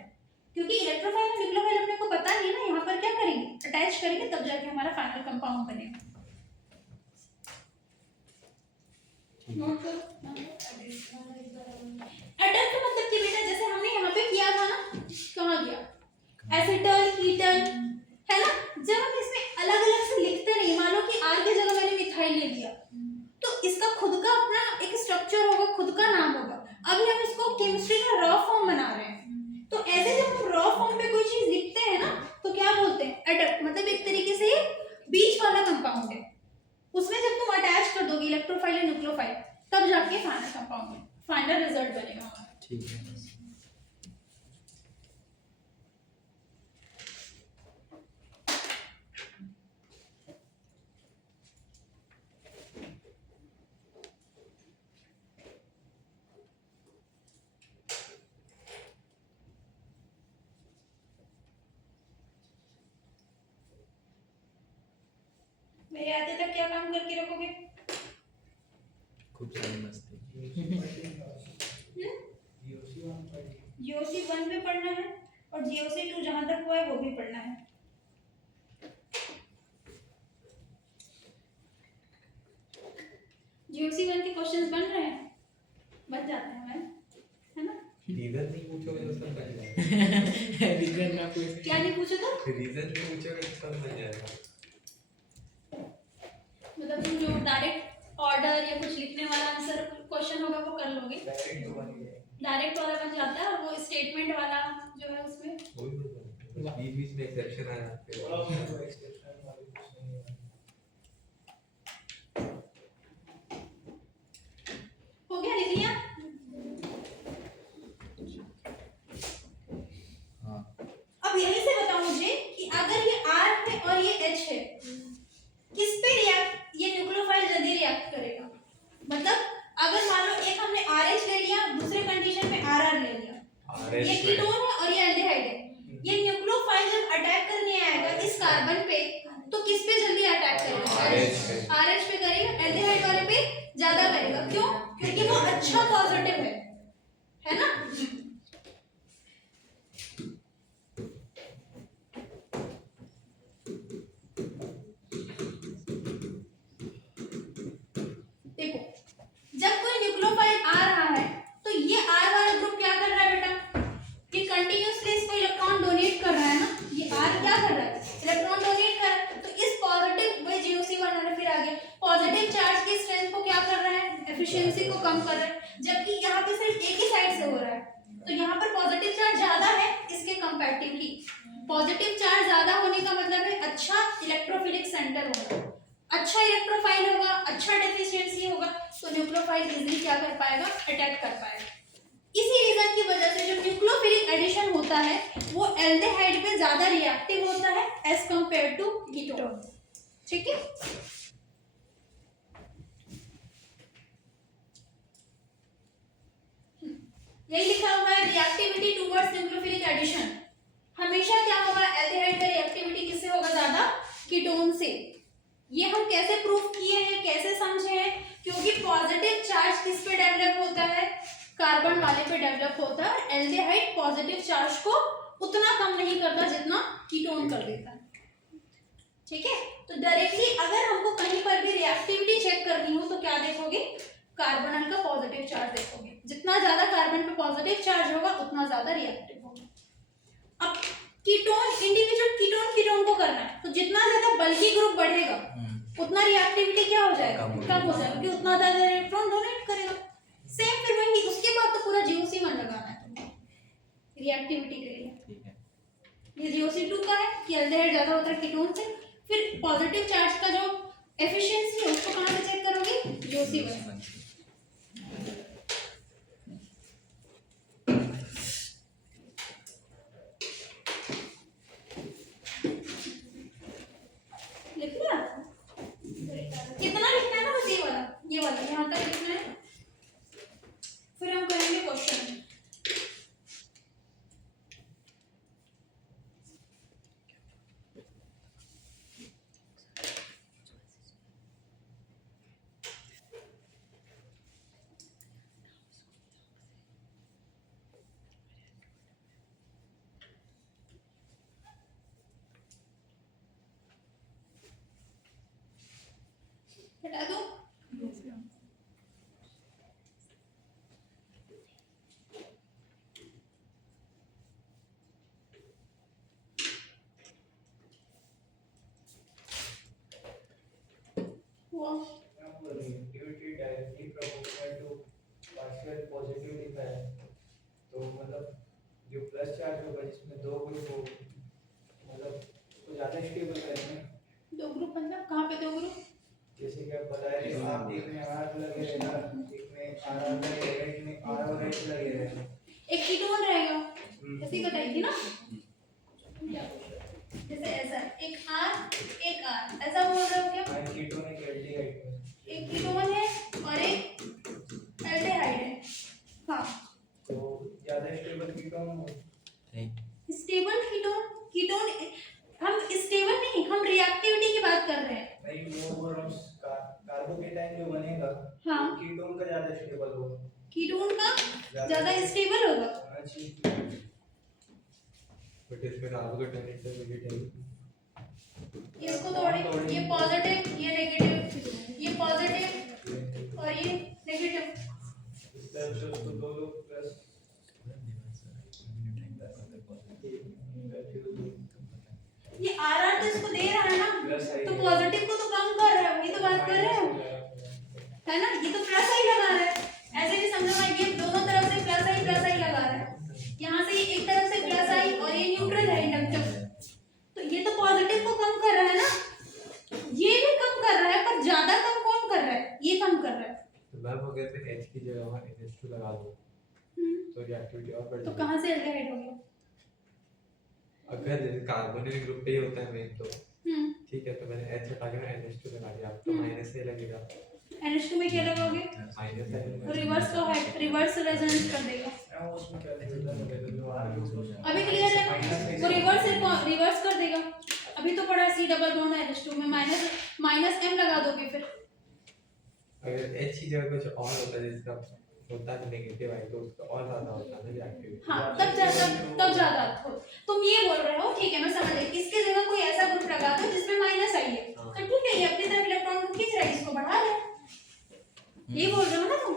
क्योंकि इलेक्ट्रोफाइल और न्यूक्लियोफाइल अपने को पता नहीं है ना, यहाँ पर क्या करेंगे, अटैच करेंगे, तब जाके हमारा फाइनल कंपाउंड बनेगा। नोट करो, एडक्ट मतलब कि बेटा जैसे हमने यहाँ पे किया था ना, कहाँ गया, एसिटल कीटन, है ना। जब हम इसमें अलग अलग से लिखते नहीं, मान लो कि आर की जगह मैंने मिथाइल ले लिया, तो इसका खुद का अपना एक स्ट्रक्चर होगा, खुद का नाम होगा। अभी हम इसको केमिस्ट्री का रॉ फॉर्म बना रहे हैं, तो ऐसे जब हम रॉ फॉर्म पे कोई चीज लिखते हैं ना, तो क्या बोलते हैं, एडक्ट, मतलब एक तरीके से बीच वाला कंपाउंड है, उसमें जब तुम अटैच कर दोगे इलेक्ट्रोफाइल और न्यूक्लियोफाइल, तब जाके फाइनल कंपाउंड, फाइनल रिजल्ट बनेगा हमारा। ठीक है। मेरे आते तक क्या काम करके रखोगे, खूब सारी मस्ती। जीओसी 1 भी पढ़ना है और जीओसी 2 जहां तक हुआ है वो भी पढ़ना है। जीओसी 1 के क्वेश्चंस बन रहे हैं, बन जाते हैं मैम, है ना। रीजन नहीं पूछोगे तो सब बन जाएगा। रीजन ना कोई क्या नहीं पूछा था, रीजन नहीं पूछोगे तो सब बन जाएगा। मतलब तुम जो डायरेक्ट ऑर्डर या कुछ लिखने वाला आंसर क्वेश्चन होगा वो कर लोगे, डायरेक्ट वाला बन जाता है, और वो स्टेटमेंट वाला जो है उसमें वही तो बीच बीच में एक्सेप्शन आ जाते थोड़ा हैं। बहुत एक्सेप्शन वाली कुछ नहीं है। हो गया, लिख लिया। हाँ। अब यहीं से बताओ मुझे कि अगर ये R है और ये H है, किस पे रिएक्ट, ये न्यूक्लियोफाइल जल्दी रिएक्ट करेगा, मतलब अगर मान लो एक हमने RH ले लिया, दूसरे कंडीशन में RR ले लिया, ये कीटोन है और ये एल्डिहाइड है, ये न्यूक्लियोफाइल जब अटैक करने आएगा इस कार्बन पे, तो किस पे जल्दी अटैक करेगा, RH पे करेगा, एल्डिहाइड वाले पे ज्यादा करेगा, क्यों, क्योंकि वो अच्छा पॉजिटिव है ना। देखो जब कोई न्यूक्लियोफाइल आ रहा है तो ये R वाला ग्रुप क्या कर रहा है बेटा, ये कंटिन्यूअसली इसको इलेक्ट्रॉन डोनेट कर रहा है ना, ये R क्या कर रहा है, इलेक्ट्रॉन डोनेट कर रहा है। तो इस पॉजिटिव वही जीओसी वाला फिर आगे पॉजिटिव चार्ज की स्ट्रेंथ को क्या कर रहा है, एफिशिएंसी को कम कर रहा है, जबकि यहाँ पे सिर्फ एक ही साइड से हो रहा है, तो यहाँ पर पॉजिटिव चार्ज ज्यादा है इसके कंपैरेटिवली। पॉजिटिव चार्ज ज्यादा होने का मतलब है अच्छा इलेक्ट्रोफिलिक सेंटर होगा, अच्छा इलेक्ट्रोफाइल होगा, अच्छा डेफिशिएंसी होगा, तो न्यूक्लियोफाइल इजीली क्या कर पाएगा, अटैक कर पाएगा। इसी रीजन की वजह से जो न्यूक्लियोफिलिक एडिशन होता है वो एल्डिहाइड पे ज्यादा रिएक्टिव होता है एज कंपेयर टू कीटोन, ठीक है। यही लिखा हुआ है रिएक्टिविटी टुवर्ड्स न्यूक्लियोफिलिक एडिशन, हमेशा क्या होगा, एल्डिहाइड का रिएक्टिविटी किससे होगा ज्यादा, कीटोन से। ये हम कैसे प्रूफ किए हैं, कैसे समझे हैं, क्योंकि पॉजिटिव चार्ज किस पे डेवलप होता है, कार्बन वाले पे डेवलप होता है, और एल्डिहाइड पॉजिटिव चार्ज को उतना कम नहीं करता जितना कीटोन कर देता है, ठीक है। तो डायरेक्टली अगर हमको कहीं पर भी रिएक्टिविटी चेक करनी हो तो क्या देखोगे, कार्बोनल का पॉजिटिव चार्ज देखोगे, जितना ज्यादा कार्बन पे पॉजिटिव चार्ज होगा उतना ज्यादा रिएक्टिव होगा। अब कीटोन, इंडिविजुअल कीटोन को करना है, तो जितना ज्यादा बल्की ग्रुप बढ़ेगा उतना रिएक्टिविटी क्या हो जाएगा, कम हो जाएगा, क्योंकि उतना ज्यादा इलेक्ट्रॉन डोनेट करेगा। सेम फिर वही, उसके बाद तो पूरा जीओसी 1 लगाना है तुमको रिएक्टिविटी के लिए। ठीक है। ये जीओसी 2 का है कि एल्डिहाइड ज्यादा होता है कीटोन से। फिर पॉजिटिव चार्ज का जो एफिशिएंसी है उसको कहां से चेक करोगे, जीओसी 1। लिख लिया। पार्शियल पॉजिटिव लिखा है, तो मतलब जो प्लस चार्ज होगा जिसमें दो ग्रुप हो, मतलब तो ज़्यादा स्टेबल रहेगा। दो ग्रुप मतलब कहाँ पे दो ग्रुप? जैसे कि आप बता रहे हो, आप एक में आर लगे रहेगा, एक में आर लगे रहेगा, एक में आर और एच लगे रहेगा। एक कीटोन रहेगा, ऐसे ही बताई थी ना? जैसे ऐसा एक आर ऐसा बोल रहे हो क्या? हाँ, कीटोन एक एल्डिहाइड है। एक कीटोन है और एक एल्डिहाइड है। हाँ, तो ज़्यादा स्टेबल कीटोन हो। स्टेबल कीटोन हम स्टेबल नहीं, हम रिएक्टिविटी की बात कर रहे हैं। नहीं, वो बोल रहा हूँ कार्बोकेटाइन जो बनेगा, हाँ। कीटोन का ज़्यादा स्टेबल होगा। कीटोन का ज़्यादा स्टेबल होगा। होना चाहिए। बट इसमें कार्बोकेटाइन इंटरमीडिएट है। इसको तोड़े, ये पॉजिटिव ये नेगेटिव, ये पॉजिटिव और ये नेगेटिव। इस तरह से उसको दो लोग प्लस ये आर तो इसको दे रहा है ना, तो पॉजिटिव को तो कम कर रहा है, वही तो बात कर रहे हैं हम, है ना? ये तो प्लस आई लगा रहा है, ऐसे भी समझो मैं ये दोनों तरफ से प्लस आई लगा रहा है। यहाँ से ये एक तरफ से प्लस आई और ये न्यूट्रल है इंडक्टिव, तो ये तो पॉजिटिव को कम कर रहा है ना, ये भी कम कर रहा है, पर ज्यादा कम कौन कर रहा है? ये कम कर रहा है। तो मैम अगर मैं H की जगह वहाँ NH2 लगा दूँ तो रिएक्टिविटी और बढ़ तो जाएगी। कहाँ से एल्डिहाइड हो गया? अगर जैसे कार्बोनिल ग्रुप पे ही होता है मेन, तो ठीक है, तो मैंने H हटा के NH2 लगा दिया, तो माइनस से लगेगा। NH2 में क्या लगाओगे? माइनस है। रिवर्स का है, रिवर्स रेजोनेंस कर देगा। हाँ, उसमें क्या दिक्कत है, जो आर अभी क्लियर है? वो रिवर्स कर देगा। अभी तो पढ़ा C डबल बॉन्ड NH2 में माइनस M लगा दोगे फिर। अगर H की जगह कुछ और होता है जिसका होता है नेगेटिव आई, तो उसका और ज्यादा होता है रिएक्टिविटी। हाँ, तब ज्यादा हो। तुम ये बोल रहे हो, ठीक है मैं समझ गई, इसके जगह कोई ऐसा ग्रुप लगा दो जिसमें माइनस आई है, तो ठीक है, ये अपनी तरफ इलेक्ट्रॉन को खींच रहा है, इसको बढ़ा रहा है, ये बोल रहे हो ना तुम?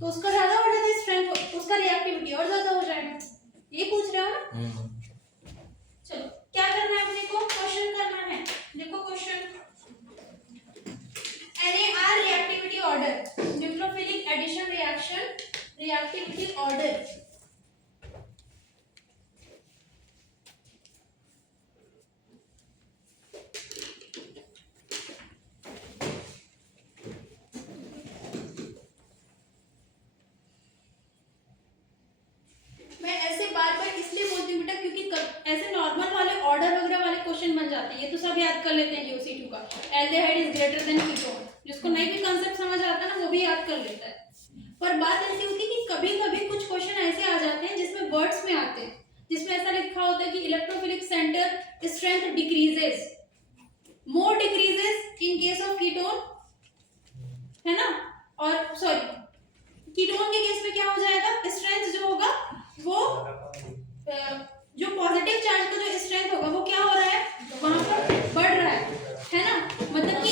तो उसका ज्यादा हो जाएगा स्ट्रेंथ, उसका रिएक्टिविटी और ज्यादा हो जाएगा, ये पूछ रहे हो ना? चलो क्या करना है अपने को? क्वेश्चन करना है। देखो question, NAR reactivity order, nucleophilic addition reaction reactivity order। मैं ऐसे बार-बार इसलिए बोलती हूँ बेटा क्योंकि ऐसे नॉर्मल वाले ऑर्डर वगैरह वाले क्वेश्चन बन जाते हैं, ये तो सब याद कर लेते हैं UC2 का, aldehyde is greater than ketone, जिसको नहीं भी कांसेप्ट समझ आता है ना वो भी याद कर लेता है। पर बात ऐसी होती है कि कभी-कभी कुछ क्वेश्चन ऐसे आ जाते हैं जिसमें वर्ड्स में आते हैं, जिसमें ऐसा लिखा होता है कि electrophilic centre strength decreases, more decreases in case of ketone, है ना? और सॉरी कीटोन के केस में क्या हो जाएगा? स्ट्रेंथ जो होगा वो जो पॉजिटिव चार्ज का जो स्ट्रेंथ होगा वो क्या हो रहा है? वहां पर बढ़ रहा है ना? मतलब कि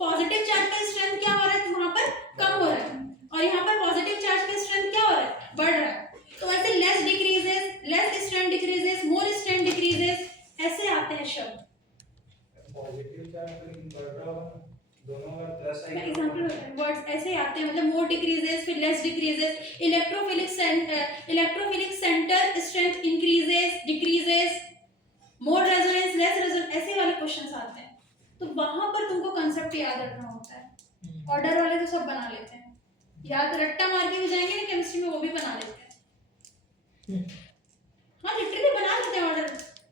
पॉजिटिव चार्ज का स्ट्रेंथ क्या हो रहा है? वहां पर कम हो रहा है, और यहाँ पर पॉजिटिव चार्ज का स्ट्रेंथ क्या हो रहा है? बढ़ रहा है। तो ऐसे less decreases, less strength decreases, मोर स्ट्रेंथ डिक्रीजेस, ऐसे आते हैं शब्द। पॉजिटिव चार्ज लेकिन बढ़ रहा होगा, दोनों का प्लस आई एग्जांपल वर्ड्स ऐसे आते हैं, मतलब मोर डिक्रीजेस, फिर less decreases, electrophilic centre strength increases, decreases, मोर रेजोनेंस, लेस रेजोनेंस, ऐसे वाले क्वेश्चंस आते हैं। तो वहां पर तुमको कांसेप्ट याद रखना होता है। ऑर्डर वाले तो सब बना लेते हैं, याद रट्टा मार के भी जाएंगे ना केमिस्ट्री में, वो भी बना लेते हैं। हाँ लिटरली बना लेते हैं, ऑर्डर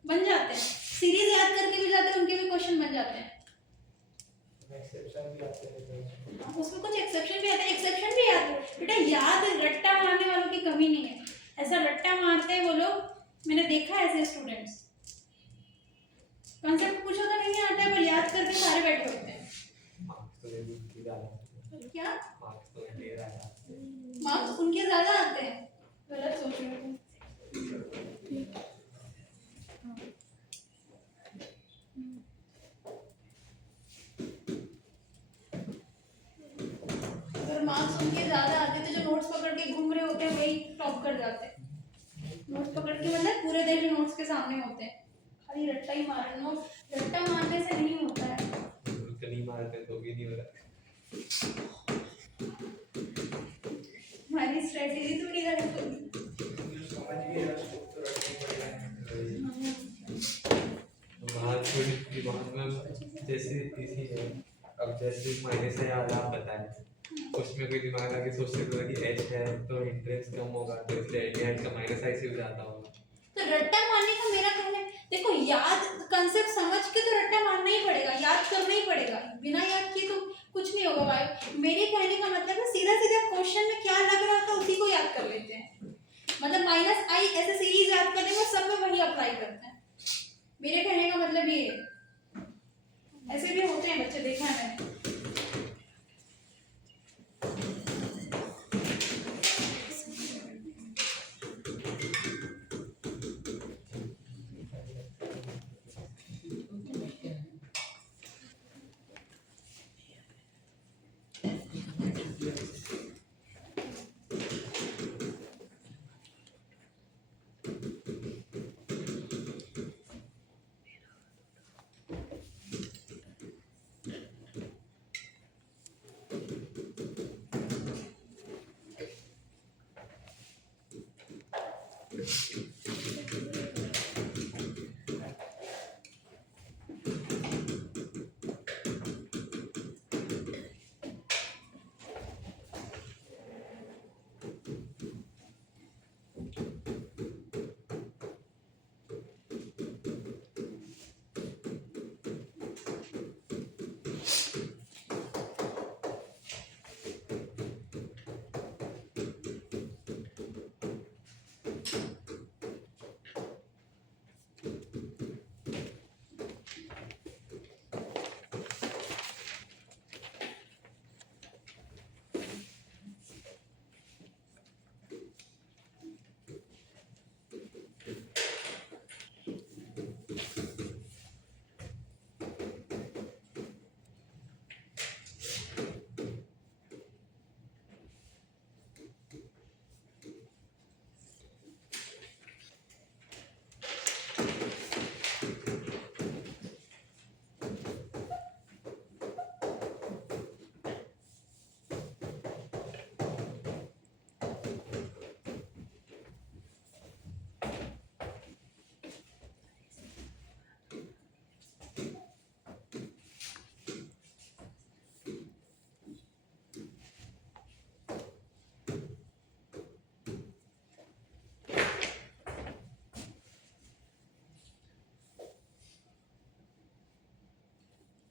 बन जाते हैं, सीरीज याद करके भी जाते हैं, उनके भी क्वेश्चन बन जाते हैं। एक्सेप्शन भी आते हैं, उसमें कुछ एक्सेप्शन भी आते हैं, एक्सेप्शन भी आते हैं बेटा, याद रट्टा मारने वालों की कमी नहीं है, ऐसा रट्टा मारते हैं वो लोग, मैंने देखा है ऐसे स्टूडेंट्स, कांसेप्ट पूछो तो नहीं आता है पर याद करके सारे बैठे होते हैं। मार्क्स तो लेकिन उनके ज़्यादा क्या मार्क्स तो ले रहा है, मार्क्स उनके ज्यादा आते हैं? गलत सोच रहे हो। अगर मार्क्स उनके ज्यादा आते तो जो नोट्स पकड़ के घूम रहे होते हैं वही टॉप कर जाते हैं। नोट्स पकड़ के मतलब पूरे दिन नोट्स के सामने होते हैं, खाली रट्टा ही मार, नोट रट्टा मारने से नहीं होता है। नहीं मारते तो भी नहीं हो रहा। हमारी स्ट्रेटेजी थोड़ी गलत होगी। समझ गए उसको तो रखनी पड़ेगा। वहाँ थोड़ी दिमाग में जैसे इसी है, अब जैसे माइनस है याद आप बताएं, उसमें कोई दिमाग आके सोचते हुए कि एच है तो इंटरेस्ट कम होगा, तो इसलिए एच का माइनस आई से हो जाता होगा। तो रट्टा मारने का मेरा कहना है, देखो याद कंसेप्ट समझ के तो रट्टा मारना ही पड़ेगा, याद करना ही पड़ेगा, बिना याद किए तो कुछ नहीं होगा भाई। मेरे कहने का मतलब है सीधा सीधा क्वेश्चन में क्या लग रहा था उसी को याद कर लेते हैं, मतलब माइनस आई ऐसे सीरीज याद करने में सब में वही अप्लाई करते हैं। मेरे कहने का मतलब ये है, ऐसे भी होते हैं बच्चे, देखा है मैंने।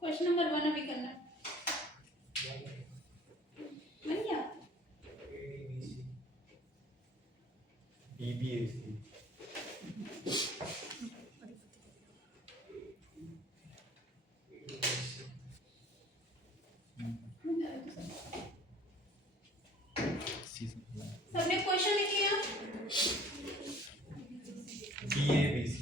क्वेश्चन नंबर 1 अभी करना है, बन गया? DBAC सबने क्वेश्चन लिख लिया? DABC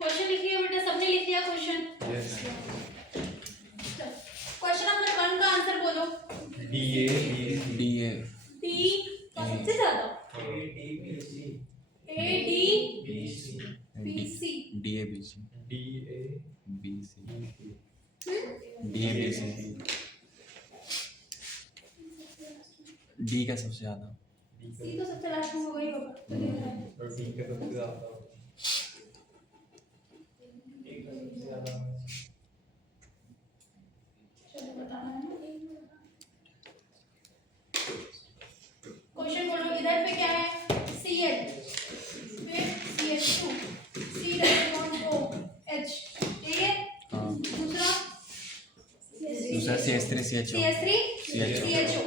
क्वेश्चन लिख लिया बेटा, सबने लिख लिया क्वेश्चन? yes क्वेश्चन नंबर 1 का आंसर बोलो। DABC DA डी का सबसे ज्यादा ADBC A D B C DABC DABC DABC D का सबसे ज्यादा सी तो सबसे लास्ट में वही होगा तो लिख रहा है। और D का सबसे ज्यादा एक सबसे ज़्यादा चलो बताना है ना। क्वेश्चन बोलो, इधर पे क्या है? Cl फिर CH2 C OH, ठीक है? हाँ दूसरा दूसरा CH3 CHO CH3 CHO CHO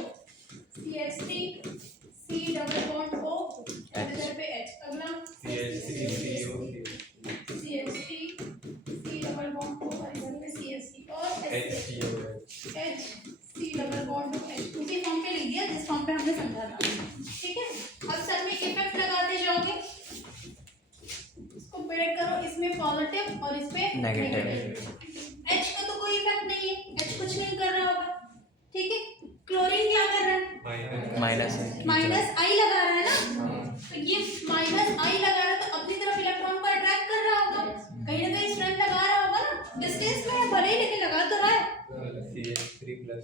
और इस पे नेगेटिव। H का तो कोई इफेक्ट नहीं है, H कुछ नहीं कर रहा होगा, ठीक है। क्लोरीन क्या कर रहा है, माइनस है, माइनस आई लगा रहा है ना, तो ये माइनस आई लगा रहा है तो अपनी तरफ इलेक्ट्रॉन को अट्रैक्ट कर रहा होगा, कहीं ना कहीं स्ट्रेंथ लगा रहा होगा ना, डिस्टेंस में है भले ही लेकिन लगा तो रहा है। CH3 प्लस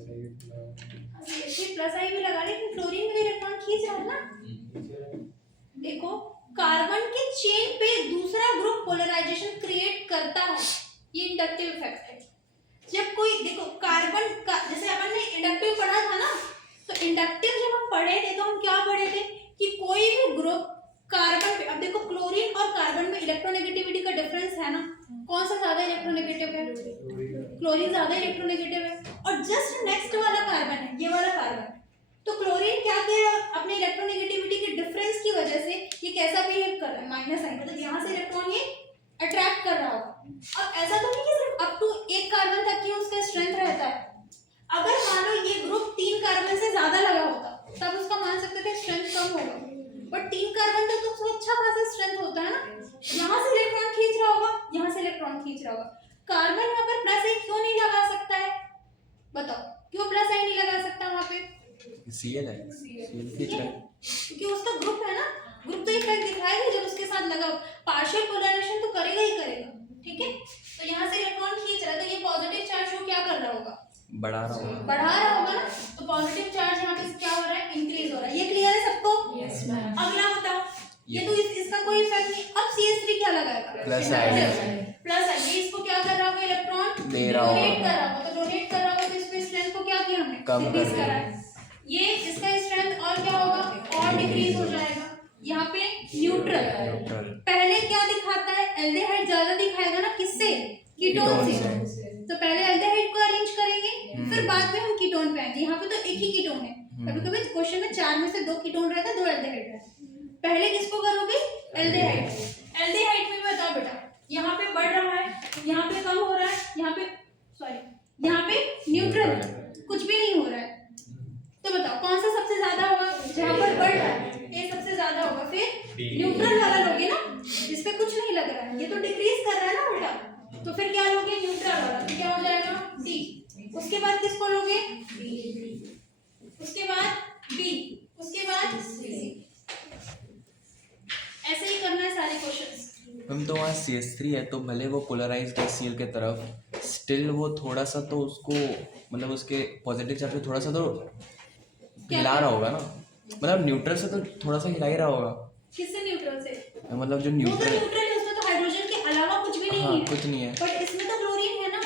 CH3 प्लस आई भी लगा रहे लेकिन क्लोरीन में इलेक्ट्रॉन खींच रहा है ना। देखो कार्बन के चेन पे दूसरा ग्रुप पोलराइजेशन क्रिएट करता है, ये इंडक्टिव इफेक्ट है। जब कोई देखो कार्बन का जैसे अपन ने इंडक्टिव पढ़ा था ना, तो इंडक्टिव जब हम पढ़े थे तो हम क्या पढ़े थे कि कोई भी ग्रुप कार्बन पे, अब देखो क्लोरीन और कार्बन में इलेक्ट्रोनेगेटिविटी का डिफरेंस है ना, कौन सा ज्यादा इलेक्ट्रोनेगेटिव है, क्लोरीन ज्यादा इलेक्ट्रोनेगेटिव है, और जस्ट नेक्स्ट वाला कार्बन है ये वाला कार्बन, तो क्लोरीन क्या किया अपने इलेक्ट्रोनेगेटिविटी के डिफरेंस की वजह से ये कैसा बिहेव कर रहा है, माइनस आई, मतलब यहाँ से इलेक्ट्रॉन ये अट्रैक्ट कर रहा होगा। अब ऐसा तो नहीं कि सिर्फ अप टू एक कार्बन तक ही उसका स्ट्रेंथ रहता है, अगर मान लो ये ग्रुप 3 कार्बन से ज्यादा लगा होता तब उसका मान सकते थे स्ट्रेंथ कम होगा, बट 3 कार्बन तक तो उसका अच्छा खासा स्ट्रेंथ होता है ना, यहाँ से इलेक्ट्रॉन खींच रहा होगा, यहाँ से इलेक्ट्रॉन खींच रहा होगा। कार्बन यहाँ पर प्लस आई क्यों नहीं लगा सकता है, बताओ क्यों प्लस आई नहीं लगा सकता वहाँ पे, Cl है, Cl खींच रहा है। क्योंकि उसका ग्रुप है ना, ग्रुप तो इफेक्ट दिखाएगा जब उसके साथ लगा, पार्शियल पोलराइजेशन तो करेगा ही करेगा, ठीक है। तो यहाँ से इलेक्ट्रॉन खींच रहा है तो ये पॉजिटिव चार्ज को क्या कर रहा होगा, बढ़ा रहा होगा, बढ़ा रहा होगा ना, तो पॉजिटिव चार्ज यहाँ पे क्या हो रहा है, इंक्रीज हो रहा है। ये क्लियर है सबको? Yes ma'am. अगला बताओ, ये तो इसका कोई इफेक्ट नहीं। अब CH3 क्या लगाएगा, प्लस आई, प्लस आई, ये इसको क्या कर रहा होगा, इलेक्ट्रॉन दे रहा होगा, डोनेट कर रहा होगा, तो डोनेट कर रहा होगा तो इसमें स्ट्रेंथ को क्या किया हमने, कम कर डिक्रीज दिया। करा है, ये इसका स्ट्रेंथ और क्या होगा, और डिक्रीज हो जाएगा। यहाँ पे न्यूट्रल, न्यूट्रल, पहले क्या दिखाता है, एल्डिहाइड ज्यादा दिखाएगा ना, किससे, कीटोन से, तो पहले एल्डिहाइड को अरेंज करेंगे फिर बाद में हम कीटोन पे आएंगे। यहाँ पे तो एक ही कीटोन है, कभी-कभी क्वेश्चन में 4 में से 2 कीटोन रहता है, 2 एल्डिहाइड रहता है, पहले किसको करोगे, एल्डिहाइड। एल्डिहाइड में बताओ बेटा, यहाँ पे बढ़ रहा है, यहाँ पे कम हो रहा है, यहाँ पे सॉरी यहाँ पे न्यूट्रल है, कुछ भी नहीं हो रहा है, तो बताओ कौन सा सबसे ज्यादा होगा, जहाँ पर बढ़ रहा है ये सबसे ज्यादा होगा, फिर न्यूट्रल वाला लोगे ना, इस पे कुछ नहीं लग रहा है, ये तो डिक्रीज कर रहा है ना उल्टा, तो फिर क्या लोगे, न्यूट्रल वाला, तो क्या हो जाएगा डी। उसके बाद किसको लोगे, उसके बाद बी, उसके बाद सी, ऐसे ही करना है सारे क्वेश्चंस। मैम तो वहाँ CH3 है तो भले वो पोलराइज्ड है Cl के तरफ, स्टिल वो थोड़ा सा तो उसको मतलब उसके पॉजिटिव चार्ज पे थोड़ा सा तो हिला रहा होगा ना, मतलब न्यूट्रल से तो थोड़ा सा हिला ही रहा होगा, किससे न्यूट्रल से, मतलब जो वो तो न्यूट्रल, न्यूट्रल है, उसमें तो हाइड्रोजन के अलावा कुछ भी नहीं हाँ है, कुछ नहीं है, बट इसमें तो क्लोरीन है ना,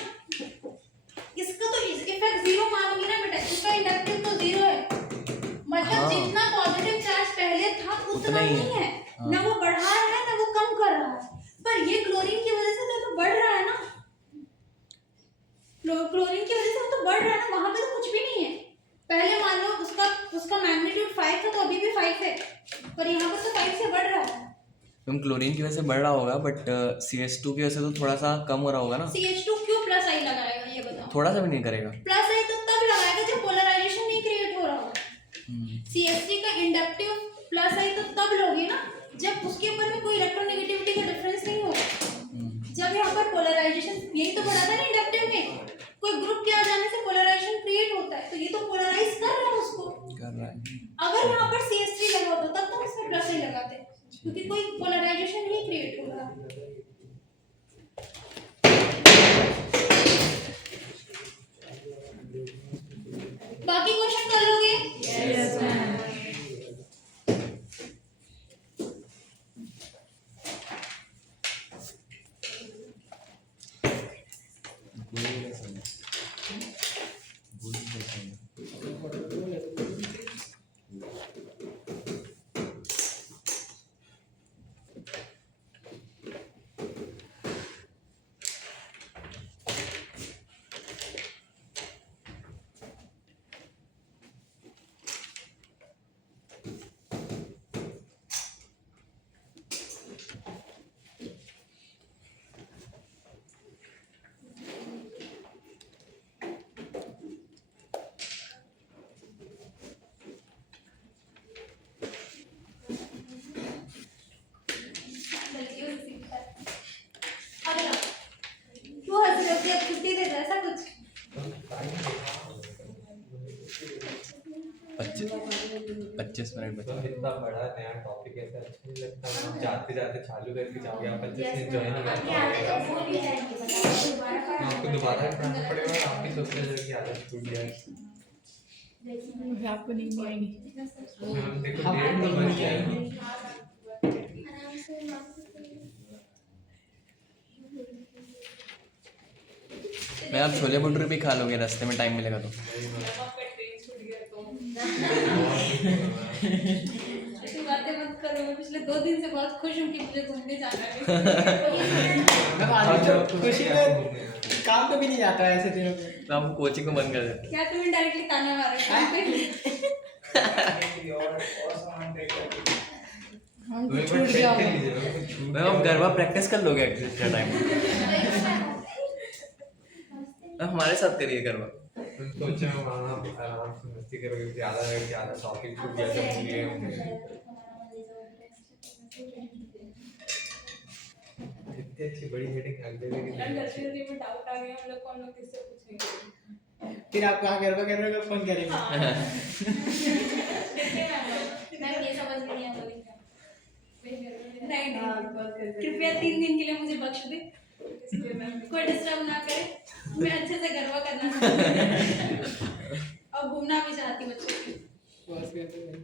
इसका तो इफेक्ट जीरो मानोगे ना बेटा, इसका इंडक्टिव तो जीरो है, मतलब हाँ। जितना पॉजिटिव चार्ज पहले था उतना ही नहीं है। है, हाँ। ना वो बढ़ा रहा है ना वो कम कर रहा है, पर ये क्लोरीन की वजह से तो बढ़ रहा है ना, क्लोरीन की वजह से वो तो बढ़ रहा है ना, वहां पे तो कुछ भी नहीं है, पहले मान लो उसका मैग्नीट्यूड 5 था तो अभी भी 5 है, पर यहाँ पर तो 5 से बढ़ रहा है। मैम क्लोरीन की वजह से बढ़ रहा होगा बट CH2 की वजह से तो थोड़ा सा कम हो रहा होगा ना, CH2 क्यों प्लस आई लगाएगा ये बताओ, थोड़ा सा भी नहीं करेगा, प्लस आई तो तब लगाएगा जब पोलराइजेशन नहीं क्रिएट हो रहा होगा, CH3 का इंडक्टिव प्लस आई तो तब लोगे ना जब उसके ऊपर में कोई इलेक्ट्रोनेगेटिविटी का डिफरेंस नहीं होगा, जब यहाँ पर पोलराइजेशन, यही तो पढ़ा था ना इंडक्टिव में, कोई ग्रुप के आ जाने से पोलराइजेशन क्रिएट होता है, तो ये तो पोलराइज कर रहा है उसको, कर रहा है। अगर यहाँ पर CH3 लगा होता तब तो इसमें प्लस आई लगाते, क्योंकि कोई पोलराइजेशन नहीं क्रिएट हो रहा। बाकी क्वेश्चन कर लोगे? Yes ma'am. 25 मिनट तो बचे। इतना बड़ा नया टॉपिक है तो अच्छा नहीं लगता। आप जाते जाते चालू करके जाओगे, आप अच्छे से ज्वाइन हो आपकी आदत तो भूल ही जाएंगे, बताओ दोबारा पढ़ा आपको दोबारा पढ़ाना पड़ेगा और आप भी सोचते हैं कि आदत छूट जाए। आपको नींद नहीं आएगी। हम देखो डेढ़ तो बन जाएगी। मैं आप छोले भटूरे भी खा लोगे रास्ते में टाइम मिलेगा तो। ऐसी बातें मत करो, मैं पिछले 2 दिन से बहुत खुश हूँ कि मुझे घूमने जाना है। मैं आज तो खुशी में काम तो भी नहीं जाता है ऐसे दिनों में। तो हम कोचिंग को बंद कर देते। क्या तुम डायरेक्टली ताना मार रहे हो? और सामान ट्रेक करके हम तो एक तो बार छूट check जाओ। कर लीजिए, अगर कुछ छूट मैम आप गरबा प्रैक्टिस कर लोगे एक्चुअली टाइम हमारे साथ करिए गरबा। तुम सोचे हो वहाँ आराम से मस्ती करोगे, ज़्यादा टॉपिक छूट गया तो भूल गए होंगे। इतनी अच्छी बड़ी हेडिंग अगले दिन डाउट आ गया, हम लोग कौन लोग किससे पूछेंगे? फिर आप कहाँ गरबा कर रहे हो, फोन करेंगे। मैं ये समझ नहीं आ रही क्या। नहीं हाँ, नहीं, बात करते कृपया 3 दिन के लिए मुझे बख्श दे, कोई डिस्टर्ब ना करे, मैं अच्छे से गरबा करना चाहती हूँ और घूमना भी चाहती हूँ अच्छे से। बस करते हैं।